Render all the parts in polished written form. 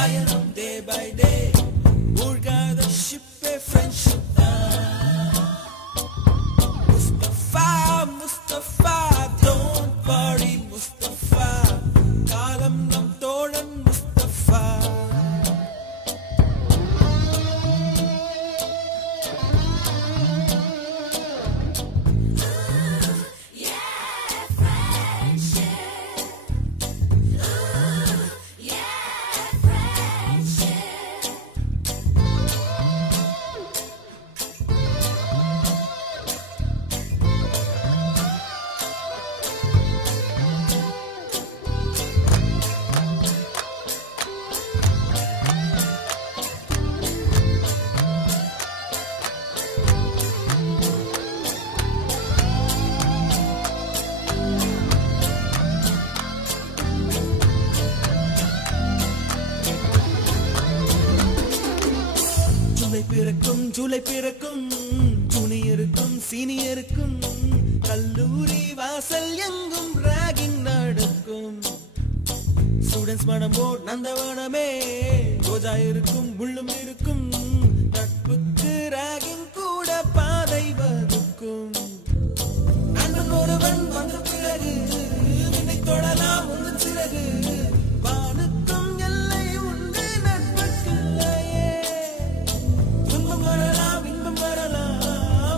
பயணம் day by day மூழ்காத ஷிப்பே friendship தான் Mustafa Mustafa don't worry Mustafa காலம் நம் தோழன் முஸ்தபா ஜூலை பிறக்கும் ஜூனியருக்கும் சீனியருக்கும் கல்லூரி வாசல் எங்கும் ராகிங் நடக்கும் ஸ்டூடெண்ட்ஸ் மனமோ நந்தவனமே ரோஜா இருக்கும் முள்ளும் இருக்கும் நட்புக்கு ராகிங் கூட பாதை வகுக்கும் நண்பன் ஒருவன் வந்த பிறகு என்னை தொடலாம் உந்தன் சிறகு வானுக்கும் எல்லை உண்டு நட்புக்குள்ளையே துன்பம் வரலாம் இன்பம் வரலாம்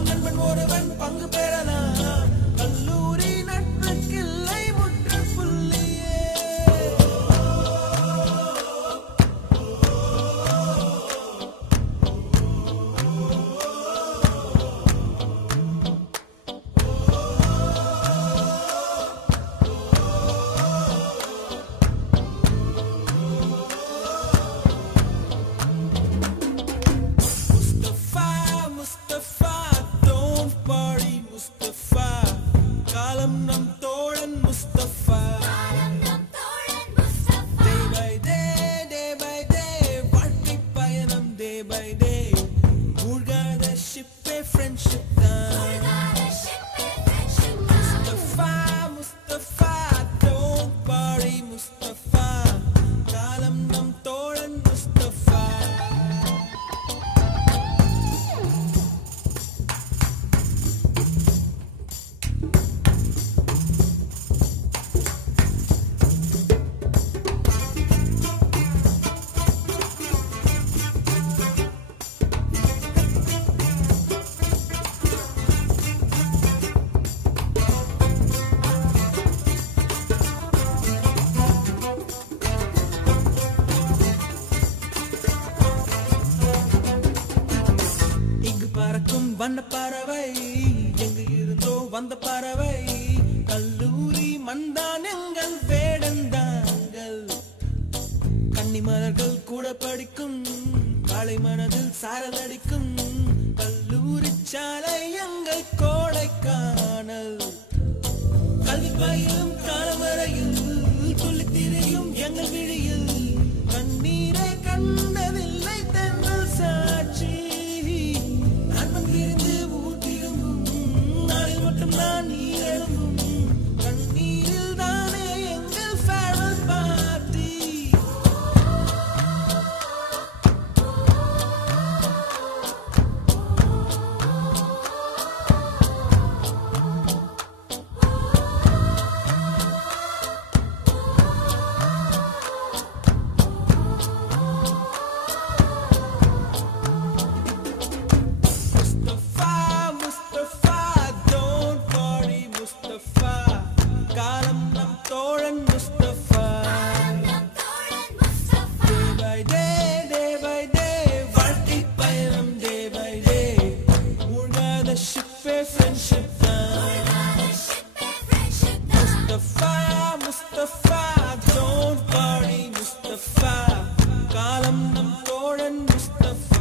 நண்பன் ஒருவன் பங்கு பெறலாம் கல்லூரி நட்புக்கில்லை முற்றுப்புள்ளியே முஸ்தபா don't worry முஸ்தபா காலம் நம் தோழன் முஸ்தபா day by day வாழ்க்கை பயணம் day by day மூழ்காத ஷிப்பே friendship தான் முஸ்தபா don't worry முஸ்தபா காலம் நம் தோழன் முஸ்தபா வண்ண பறவை எங்கு இருந்தோ வந்த பறவை கல்லூரி மந்தான் எங்கள் வேடந்தாங்கள் கன்னிமலர்கள் கூட படிக்கும் காலை மனதில் சாரல் அடிக்கும் கல்லூரி சாலை எங்கள் கோடைக்கானல் கல்வி பயிலும் காலம் வரையில் துள்ளி திரியும் எங்கள் விழியில் கண்ணீரை கண்டதில்லை தென்றல் சாட்சி விரிந்து ஊட்டிரும்பும் நாளில் மட்டும் நான் நீரெழும்பும் கண்ணீரில் தானே எங்கள் farewell party காலம் நம் தோழன் முஸ்தபா day by day வாழ்க்கை பயணம் day by day மூழ்காத ஷிப்பே friendship தான் முஸ்தபா don't worry முஸ்தபா காலம் நம் தோழன் முஸ்தபா